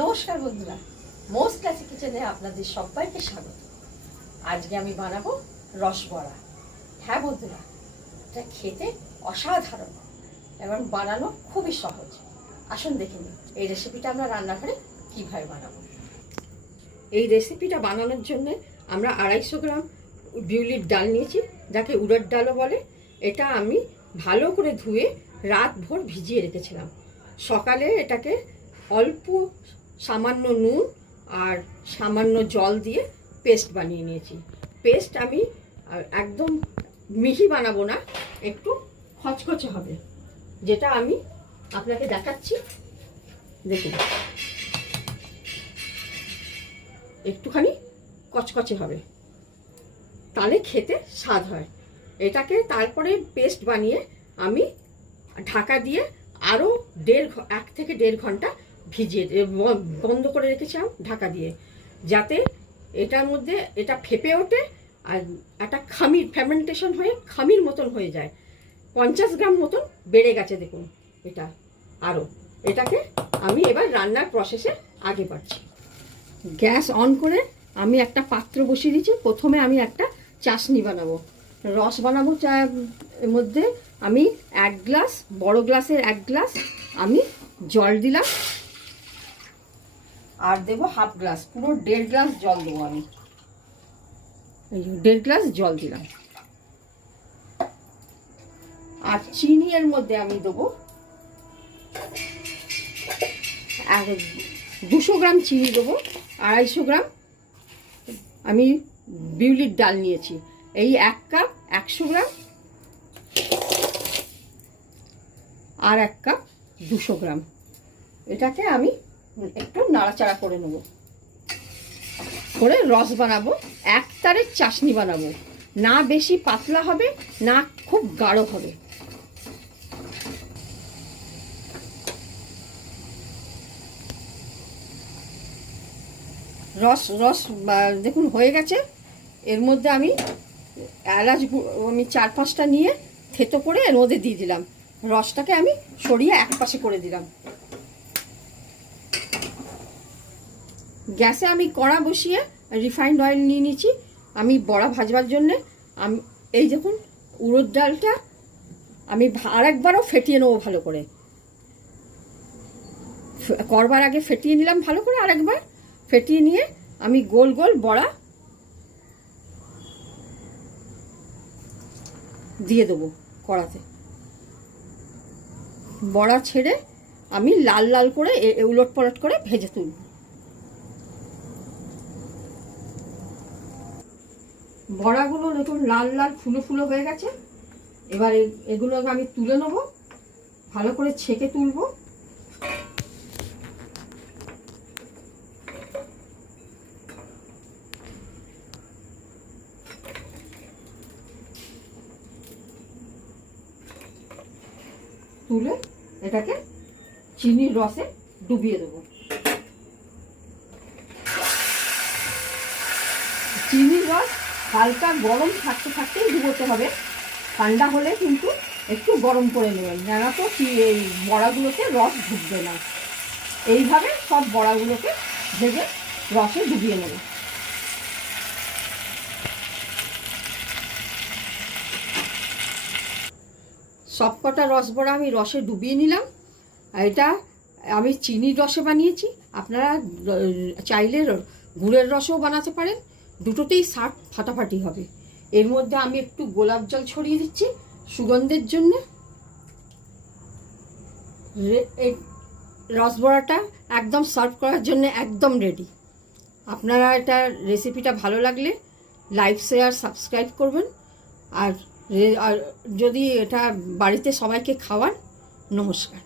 নমস্কার বন্ধুরা, most classic কিচেনে আপনাদের সবাইকে স্বাগত। আজকে আমি বানাবো রসবড়া। হ্যাঁ বন্ধুরা, এটা খেতে অসাধারণ এবং বানানো খুবই সহজ। আসুন দেখে নিন এই রেসিপিটা আমরা রান্নাঘরে কীভাবে বানাবো। এই রেসিপিটা বানানোর জন্য আমরা 250 গ্রাম বিউলির ডাল নিয়েছি, যাকে উড়দ ডালও বলে। এটা আমি ভালো করে ধুয়ে রাত ভোর ভিজিয়ে রেখেছিলাম। সকালে এটাকে অল্প সামান্য নুন আর সামান্য জল দিয়ে পেস্ট বানিয়ে নিয়েছি। পেস্ট আমি একদম মিহি বানাবো না, একটু খচখচে হবে, যেটা আমি আপনাকে দেখাচ্ছি। দেখুন, একটুখানি কচকচে হবে, তাহলে খেতে স্বাদ হয়। এটাকে তারপরে পেস্ট বানিয়ে আমি ঢাকা দিয়ে আরও 1 থেকে 1.5 ঘন্টা ভিজিয়ে বন্ধ করে রেখেছিলাম ঢাকা দিয়ে, যাতে এটার মধ্যে এটা ফেপে ওঠে আর একটা খামির ফেমেন্টেশন হয়ে খামির মতন হয়ে যায়। 50 গ্রাম মতন বেড়ে গেছে দেখুন এটা আরও। এটাকে আমি এবার রান্নার প্রসেসে আগে বাড়ছি। গ্যাস অন করে আমি একটা পাত্র বসিয়ে দিয়েছি। প্রথমে আমি একটা চাশনি বানাবো, রস বানাবো। এর মধ্যে আমি 1 গ্লাস, বড় গ্লাসের 1 গ্লাস আমি জল দিলাম, আর দেবো 1/2 গ্লাস, পুরো 1.5 গ্লাস জল দেবো আমি। এই 1.5 গ্লাস জল দিলাম। আর চিনি এর মধ্যে আমি দেবো 200 গ্রাম চিনি দেবো। 250 গ্রাম আমি বিউলির ডাল নিয়েছি। এই 1 কাপ 100 গ্রাম আর 1 কাপ 200 গ্রাম। এটাকে আমি একটু নাড়াচাড়া করে নেব, করে রস বানাবো। একতারে চাশনি বানাবো, না বেশি পাতলা হবে না খুব গাঢ় হবে। রস দেখুন হয়ে গেছে। এর মধ্যে আমি এলাচ আমি 4-5টা নিয়ে থেতো করে এর মধ্যে দিয়ে দিলাম। রসটাকে আমি সরিয়ে একপাশে করে দিলাম। গ্যাসে আমি কড়া বসিয়ে রিফাইন্ড অয়েল নিয়ে নিয়েছি আমি বড়া ভাজবার জন্যে। আমি এই দেখুন উড়দ ডালটা আমি আরেকবারও ফেটিয়ে নেবো ভালো করে। করবার আগে ফেটিয়ে নিলাম ভালো করে, আরেকবার ফেটিয়ে নিয়ে আমি গোল গোল বড়া দিয়ে দেবো কড়াতে। বড়া ছেড়ে আমি লাল লাল করে উলট পালট করে ভেজে তুলব। বড়াগুলো দেখুন লাল লাল ফুলো ফুলো হয়ে গেছে। এবার এগুলোকে আমি তুলে নেব, ভালো করে ছেঁকে তুলব। তুলে এটাকে চিনির রসে ডুবিয়ে দেবো। চিনির রস হালকা গরম থাকতে থাকতেই ডুবোতে হবে, ঠান্ডা হলে কিন্তু একটু গরম করে নেবেন, না তো এই বড়াগুলোতে রস ঢুকবে না। এইভাবে সব বড়াগুলোকে ভেজে রসে ডুবিয়ে নেব। সব কটা রসবড়া আমি রসে ডুবিয়ে নিলাম। এটা আমি চিনির রসে বানিয়েছি, আপনারা চাইলে গুড়ের রসেও বানাতে পারেন, দুটোতেই স্বাদ ফাটাফাটি হবে। এর মধ্যে আমি একটু গোলাপ জল ছড়িয়ে দিচ্ছি সুগন্ধের জন্য। এই রসবড়াটা একদম সার্ভ করার জন্য একদম রেডি। আপনারা এটা রেসিপিটা ভালো লাগলে লাইক শেয়ার সাবস্ক্রাইব করবেন, আর যদি এটা বাড়িতে সবাইকে খাওয়ান। নমস্কার।